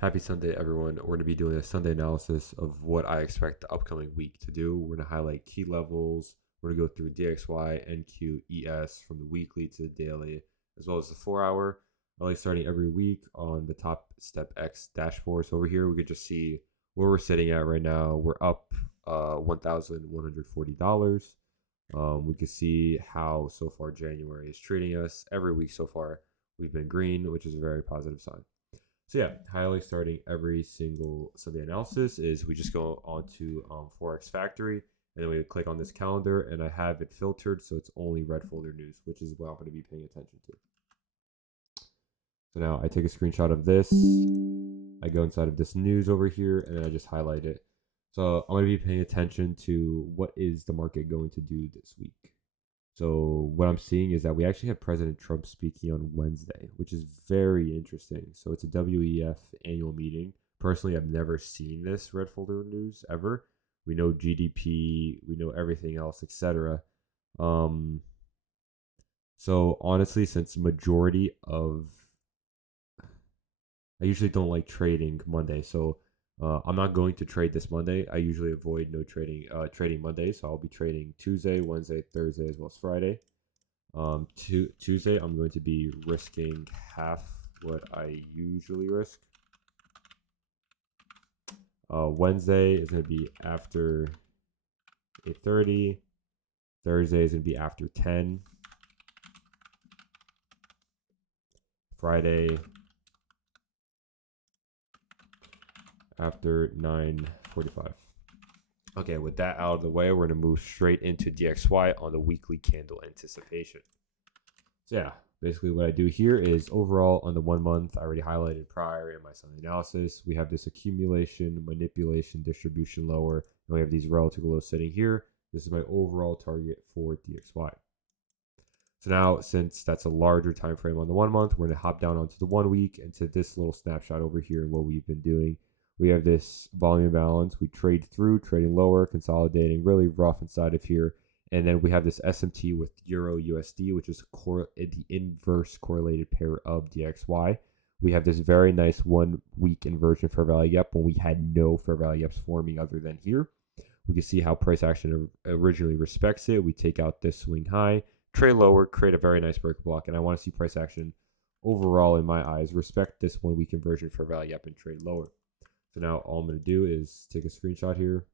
Happy Sunday, everyone. We're going to be doing a Sunday analysis of what I expect the upcoming week to do. We're going to highlight key levels. We're going to go through DXY, NQ, ES from the weekly to the daily, as well as the 4 hour. I like starting every week on the top Step X dashboard. So over here, we could just see where we're sitting at right now. We're up $1,140. We can see how so far January is treating us. Every week so far, we've been green, which is a very positive sign. So yeah, highly starting every single Sunday analysis is we just go onto forex factory, and then we click on this calendar, and I have it filtered so it's only red folder news, which is what I'm going to be paying attention to. So now I take a screenshot of this, I go inside of this news over here, and I just highlight it. So I'm going to be paying attention to what is the market going to do this week. So what I'm seeing is that we actually have President Trump speaking on Wednesday, which is very interesting. So it's a WEF annual meeting. Personally, I've never seen this red folder news ever. We know GDP, we know everything else, etc. So honestly, since majority of I usually don't like trading Monday, so I'm not going to trade this Monday. I usually avoid trading Monday, so I'll be trading Tuesday, Wednesday, Thursday, as well as Friday. Tuesday, I'm going to be risking half what I usually risk. Wednesday is going to be after 8:30. Thursday is going to be after 10. Friday after 9:45. Okay, with that out of the way, we're going to move straight into DXY on the weekly candle anticipation. So yeah, basically what I do here is overall on the 1 month, I already highlighted prior in my Sunday analysis, we have this accumulation, manipulation, distribution lower, and we have these relative lows sitting here. This is my overall target for DXY. So now, since that's a larger time frame on the 1 month, we're going to hop down onto the 1 week and to this little snapshot over here and what we've been doing. We have this volume balance. We trade through, trading lower, consolidating, really rough inside of here. And then we have this SMT with Euro USD, which is the inverse correlated pair of DXY. We have this very nice 1 week inversion fair value gap when we had no fair value gaps forming other than here. We can see how price action originally respects it. We take out this swing high, trade lower, create a very nice breaker block. And I want to see price action overall, in my eyes, respect this 1 week inversion fair value gap and trade lower. So now all I'm going to do is take a screenshot here.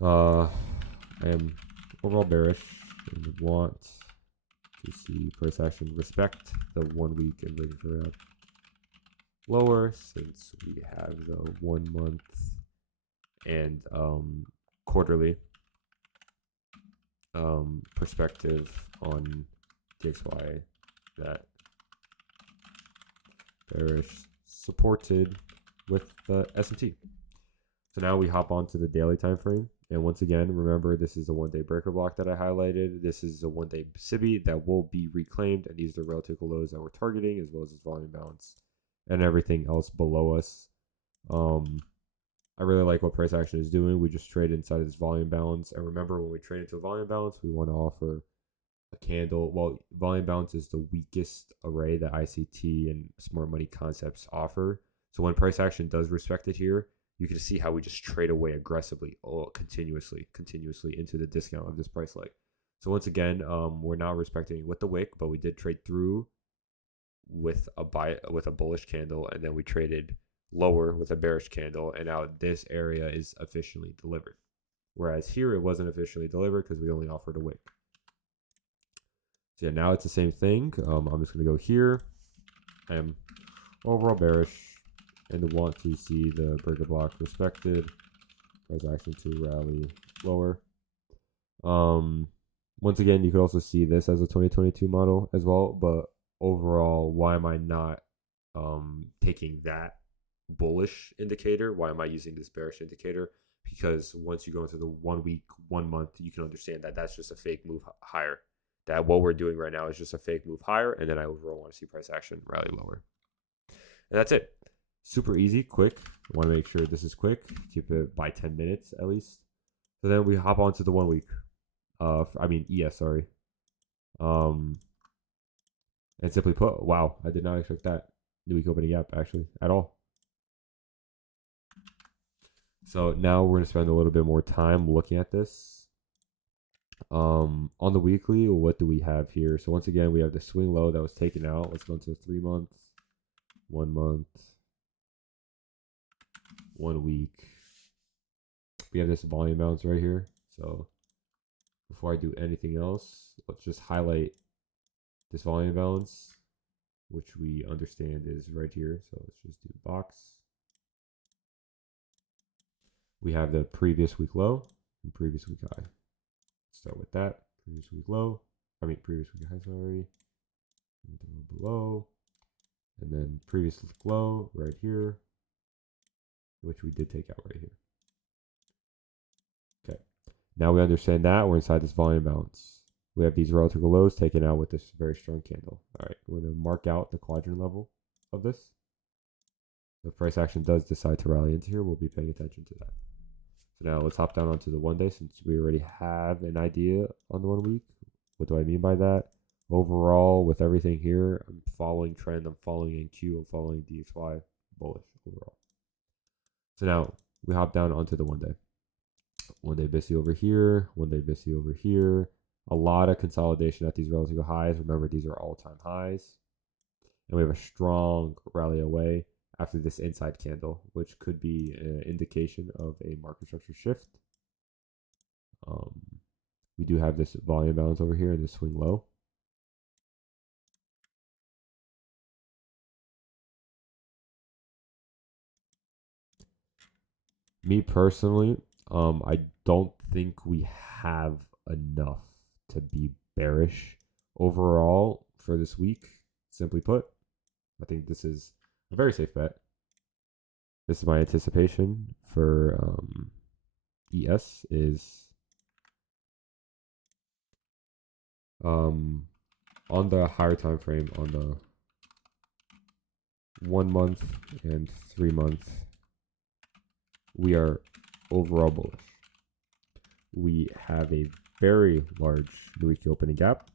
I am overall bearish and want to see price action respect the 1 week inversion fair value lower, since we have the 1 month and quarterly perspective on DXY that bearish supported with the S&T. So now we hop onto the daily time frame, and once again, remember this is a 1 day breaker block that I highlighted. This is a 1 day SIBI that will be reclaimed, and these are the relative lows that we're targeting, as well as this volume balance and everything else below us. I really like what price action is doing. We just trade inside of this volume balance, and remember, when we trade into a volume balance, we want to offer a candle. Well, volume balance is the weakest array that ICT and smart money concepts offer. So when price action does respect it here, you can see how we just trade away aggressively, continuously into the discount of this price leg. So once again, we're not respecting with the wick, but we did trade through with a bullish candle, and then we traded lower with a bearish candle, and now this area is officially delivered. Whereas here it wasn't officially delivered because we only offered a wick. So yeah, now it's the same thing. I'm just going to go here. I am overall bearish and want to see the breaker block respected. Price action to rally lower. Once again, you could also see this as a 2022 model as well. But overall, why am I not taking that bullish indicator? Why am I using this bearish indicator? Because once you go into the 1 week, 1 month, you can understand that that's just a fake move higher. That what we're doing right now is just a fake move higher, and then I overall want to see price action rally lower. And that's it. Super easy, quick. I want to make sure this is quick. Keep it by 10 minutes at least. So then we hop onto the 1 week. ES, sorry. And And simply put, wow, I did not expect that new week opening gap actually at all. So now we're going to spend a little bit more time looking at this. On the weekly, what do we have here? So once again, we have the swing low that was taken out. Let's go into 3 months, 1 month, 1 week. We have this volume bounce right here. So before I do anything else, let's just highlight this volume bounce, which we understand is right here. So let's just do box. We have the previous week low and previous week high. Start with that. Previous week low. Previous week high, sorry. Below. And then previous week low right here, which we did take out right here. Okay. Now we understand that. We're inside this volume bounce. We have these relative lows taken out with this very strong candle. All right. We're going to mark out the quadrant level of this. If price action does decide to rally into here, we'll be paying attention to that. So now let's hop down onto the 1 day since we already have an idea on the 1 week. What do I mean by that? Overall, with everything here, I'm following trend, I'm following NQ, I'm following DXY, bullish overall. So now we hop down onto the 1 day. 1 day BISI over here, 1 day BISI over here. A lot of consolidation at these relative highs. Remember, these are all-time highs. And we have a strong rally away after this inside candle, which could be an indication of a market structure shift. We do have this volume balance over here and this swing low. Me personally, I don't think we have enough to be bearish overall for this week. Simply put, I think this is a very safe bet. This is my anticipation for ES is on the higher time frame, on the 1 month and 3 month, we are overall bullish. We have a very large new week opening gap,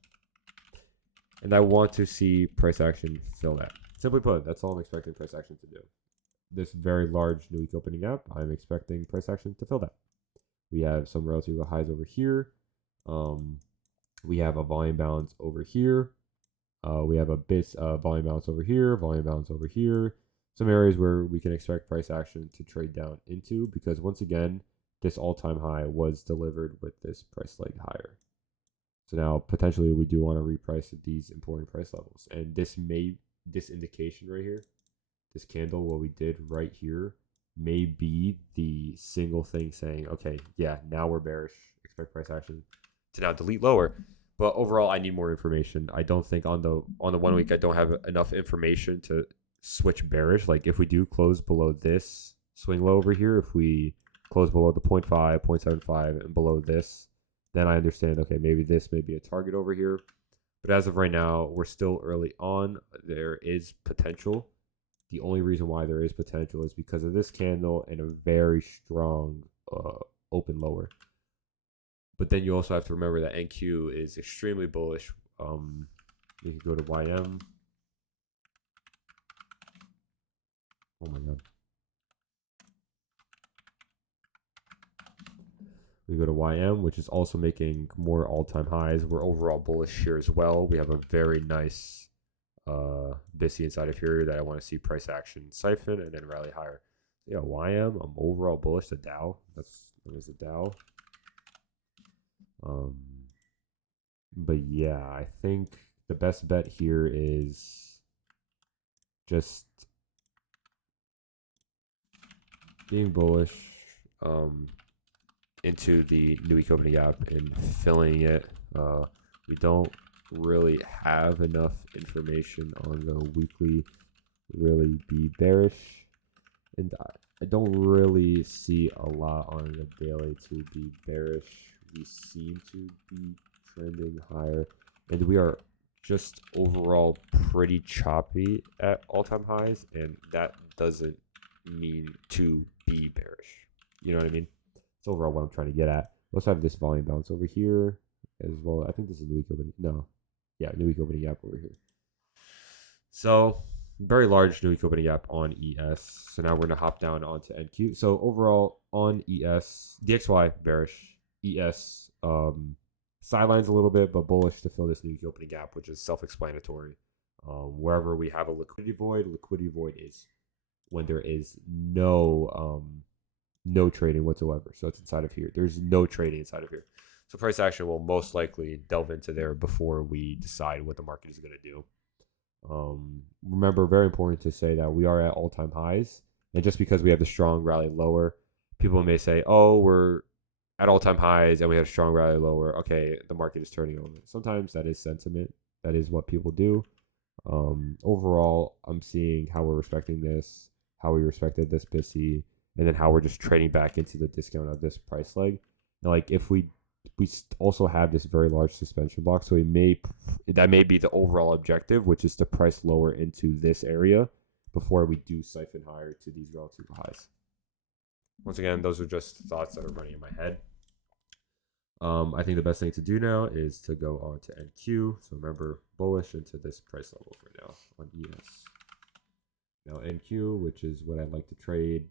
and I want to see price action fill that. Simply put, that's all I'm expecting price action to do. This very large new week opening gap, I'm expecting price action to fill that. We have some relative highs over here. We have a volume balance over here. We have a volume balance over here, volume balance over here. Some areas where we can expect price action to trade down into, because once again, this all-time high was delivered with this price leg higher. So now potentially we do want to reprice at these important price levels. And this indication right here, this candle, what we did right here, may be the single thing saying, okay, yeah, now we're bearish, expect price action to now delete lower. But overall, I need more information. I don't think on the 1 week I don't have enough information to switch bearish. Like if we do close below this swing low over here, if we close below the 0.5, 0.75 and below this, then I understand, okay, maybe this may be a target over here. But as of right now, we're still early on. There is potential. The only reason why there is potential is because of this candle and a very strong open lower. But then you also have to remember that NQ is extremely bullish. You can go to YM. Oh my God. We go to YM, which is also making more all-time highs. We're overall bullish here as well. We have a very nice BISI inside of here that I want to see price action siphon and then rally higher. Yeah, YM, I'm overall bullish. The Dow, that was the Dow. But yeah, I think the best bet here is just being bullish into the new week opening gap and filling it. We don't really have enough information on the weekly really be bearish, and I don't really see a lot on the daily to be bearish. We seem to be trending higher, and we are just overall pretty choppy at all-time highs, and that doesn't mean to be bearish. You know what I mean? It's overall what I'm trying to get at. We also have this volume bounce over here as well. I think this is new week opening. No. Yeah, new week opening gap over here. So very large new week opening gap on ES. So now we're gonna hop down onto NQ. So overall on ES, DXY bearish, ES sidelines a little bit, but bullish to fill this new week opening gap, which is self-explanatory. Wherever we have a liquidity void is when there is no trading whatsoever. So it's inside of here. There's no trading inside of here. So price action will most likely delve into there before we decide what the market is going to do. Remember, very important to say that we are at all-time highs. And just because we have the strong rally lower, people may say, oh, we're at all-time highs and we have a strong rally lower. Okay, the market is turning over. Sometimes that is sentiment. That is what people do. Overall, I'm seeing how we're respecting this, how we respected this BISI, and then how we're just trading back into the discount of this price leg. And like if we also have this very large suspension block, so that may be the overall objective, which is to price lower into this area before we do siphon higher to these relative highs. Once again, those are just thoughts that are running in my head. I think the best thing to do now is to go on to NQ. So remember, bullish into this price level for now on ES. Now NQ, which is what I'd like to trade,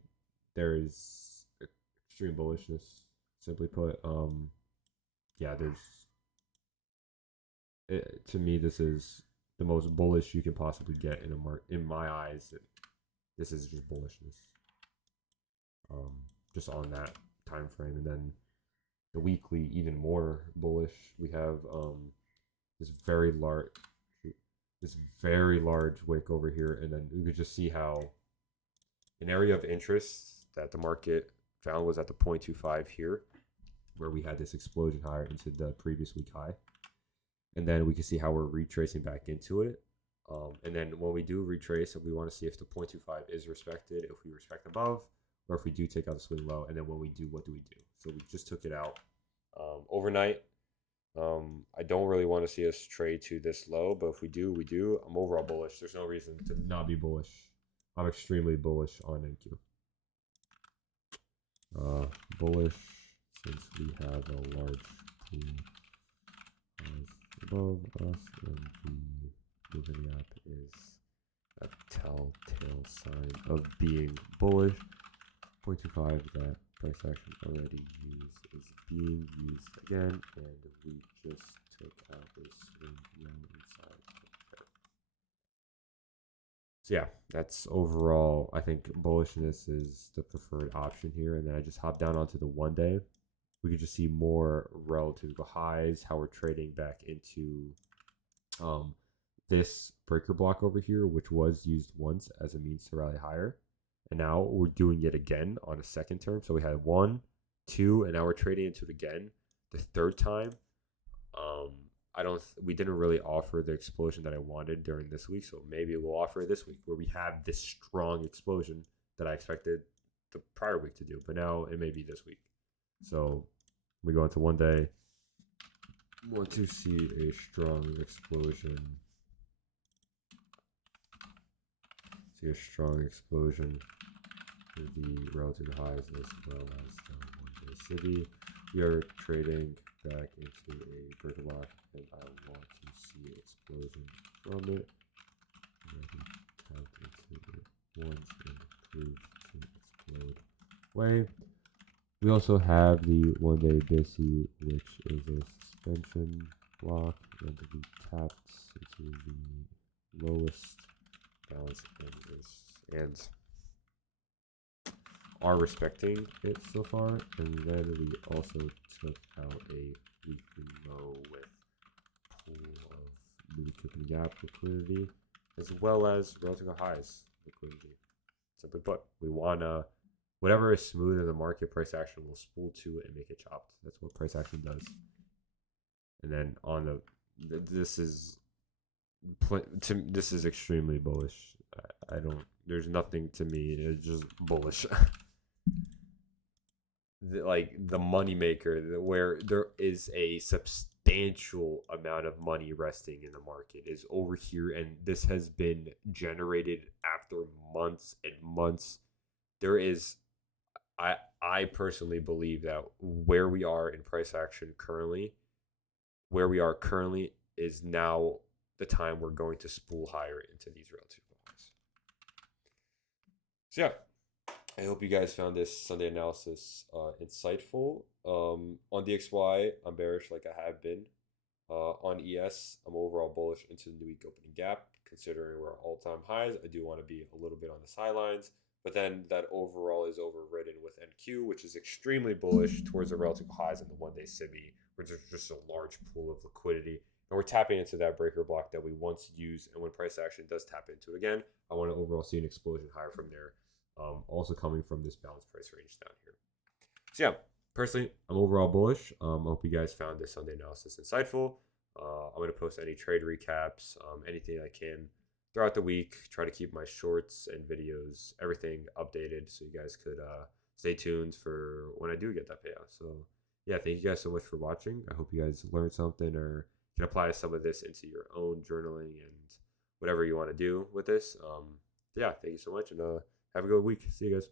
there is extreme bullishness. Simply put, to me, this is the most bullish you can possibly get in a market. In my eyes, this is just bullishness. Just on that time frame, and then the weekly even more bullish. We have this very large wick over here, and then we could just see how an area of interest that the market found was at the 0.25 here, where we had this explosion higher into the previous week high. And then we can see how we're retracing back into it. And then when we do retrace, we want to see if the 0.25 is respected, if we respect above, or if we do take out the swing low. And then when we do, what do we do? So we just took it out overnight. I don't really want to see us trade to this low, but if we do, we do. I'm overall bullish. There's no reason to not be bullish. I'm extremely bullish on NQ. Bullish since we have a large pool above us, and the moving gap is a telltale sign of being bullish. 0.25 that price action already used is being used again, and we just took out this swing low inside there. So yeah, that's overall, I think bullishness is the preferred option here. And then I just hop down onto the 1 day. We could just see more relative highs, how we're trading back into this breaker block over here, which was used once as a means to rally higher. And now we're doing it again on a second term. So we had 1, 2, and now we're trading into it again. The third time, we didn't really offer the explosion that I wanted during this week. So maybe we'll offer it this week where we have this strong explosion that I expected the prior week to do. But now it may be this week. So we go into 1 day. Want to see a strong explosion. See a strong explosion for the relative highs as well as the 1 day city. We are trading back into a breaker block, and I want to see explosion from it. Tapped into it once and proved to explode away. We also have the 1 day BISI, which is a suspension block, and we tapped into the lowest balance and are respecting it so far. And then we also took out a weekly low with pool of new opening gap liquidity, as well as relative highs liquidity. Simply put, we want to, whatever is smooth in the market, price action will spool to and make it chopped. That's what price action does. And then on this is extremely bullish. There's nothing to me. It's just bullish. The money maker, where there is a substantial amount of money resting in the market, is over here, and this has been generated after months and months. There is, I personally believe that where we are in price action currently, is now the time we're going to spool higher into these relative highs. So yeah, I hope you guys found this Sunday analysis insightful. On DXY, I'm bearish like I have been. On ES, I'm overall bullish into the new week opening gap. Considering we're all-time highs, I do want to be a little bit on the sidelines. But then that overall is overridden with NQ, which is extremely bullish towards the relative highs in the one-day SIBI, where there's just a large pool of liquidity. And we're tapping into that breaker block that we once used. And when price action does tap into it again, I want to overall see an explosion higher from there. Also coming from this balanced price range down here. So yeah, personally, I'm overall bullish. I hope you guys found this Sunday analysis insightful. I'm going to post any trade recaps, anything I can throughout the week. Try to keep my shorts and videos, everything updated so you guys could stay tuned for when I do get that payout. So yeah, thank you guys so much for watching. I hope you guys learned something or can apply some of this into your own journaling and whatever you want to do with this. Yeah, thank you so much and have a good week. See you guys.